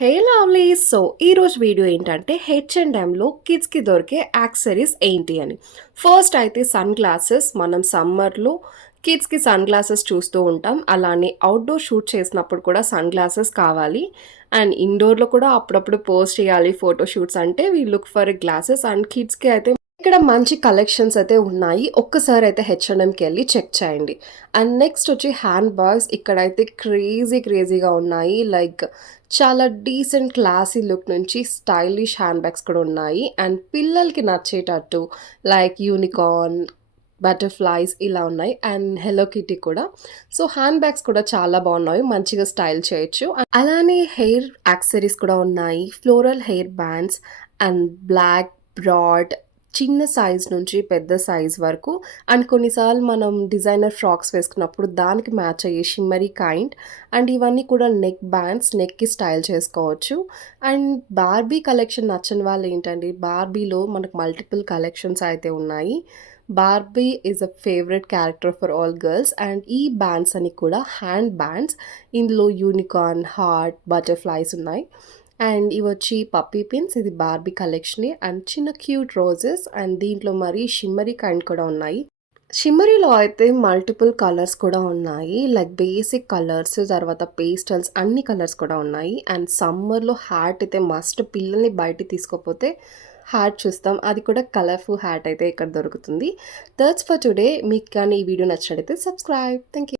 హే lovely so ఈరోజు video ఏంటంటే హెచ్&ఎంలో కిడ్స్కి దొరికే యాక్సెసరీస్ ఏంటి అని. ఫస్ట్ అయితే సన్ గ్లాసెస్. మనం సమ్మర్లో కిడ్స్కి సన్ గ్లాసెస్ చూస్తూ ఉంటాం. అలానే అవుట్డోర్ షూట్ చేసినప్పుడు కూడా సన్ గ్లాసెస్ కావాలి. అండ్ ఇండోర్లో కూడా అప్పుడప్పుడు పోస్ట్ చేయాలి ఫోటో షూట్స్ అంటే we look for glasses. And కిడ్స్కి అయితే ఇక్కడ మంచి కలెక్షన్స్ అయితే ఉన్నాయి. ఒక్కసారి అయితే హెచ్&ఎంకి వెళ్ళి చెక్ చేయండి. అండ్ నెక్స్ట్ వచ్చి హ్యాండ్ బ్యాగ్స్. ఇక్కడైతే క్రేజీగా ఉన్నాయి. లైక్ చాలా డీసెంట్ క్లాసీ లుక్ నుంచి స్టైలిష్ హ్యాండ్ బ్యాగ్స్ కూడా ఉన్నాయి. అండ్ పిల్లలకి నచ్చేటట్టు లైక్ యూనికార్న్, బటర్‌ఫ్లైస్ ఇలా ఉన్నాయి. అండ్ హెలో కిటీ కూడా. సో, హ్యాండ్ బ్యాగ్స్ కూడా చాలా బాగున్నాయి. మంచిగా స్టైల్ చేయొచ్చు. అలానే హెయిర్ యాక్సెసరీస్ కూడా ఉన్నాయి. Floral hair bands and black, broad, చిన్న సైజ్ నుంచి పెద్ద సైజ్ వరకు. అండ్ కొన్నిసార్లు మనం డిజైనర్ ఫ్రాక్స్ వేసుకున్నప్పుడు దానికి మ్యాచ్ అయ్యే షిమ్మరీ కైండ్. అండ్ ఇవన్నీ కూడా నెక్ బ్యాండ్స్. నెక్‌కి స్టైల్ చేసుకోవచ్చు. అండ్ బార్బీ కలెక్షన్ నచ్చని వాళ్ళు ఏంటండి, బార్బీలో మనకు మల్టిపుల్ కలెక్షన్స్ అయితే ఉన్నాయి. Barbie is a favourite character for all girls. And ఈ బ్యాండ్స్ అని కూడా హ్యాండ్ బ్యాండ్స్. ఇందులో యూనికార్న్, హార్ట్, బటర్‌ఫ్లైస్ ఉన్నాయి. అండ్ ఇవొచ్చి పప్పీ పిన్స్. ఇది బార్బీ కలెక్షనే. అండ్ చిన్న క్యూట్ రోజెస్. అండ్ దీంట్లో మరి షిమ్మరీ కైండ్ కూడా ఉన్నాయి. షిమ్మరీలో అయితే మల్టిపుల్ కలర్స్ కూడా ఉన్నాయి. లైక్ బేసిక్ కలర్స్, తర్వాత పేస్టల్స్ అన్ని కలర్స్ కూడా ఉన్నాయి. అండ్ సమ్మర్‌లో హ్యాట్ అయితే మస్ట్. పిల్లల్ని బయటికి తీసుకోపోతే హ్యాట్ చూస్తాం. అది కూడా కలర్‌ఫుల్ హ్యాట్ అయితే ఇక్కడ దొరుకుతుంది. That's for today. మీకు కానీ ఈ వీడియో నచ్చినట్లయితే సబ్స్క్రైబ్. Thank you.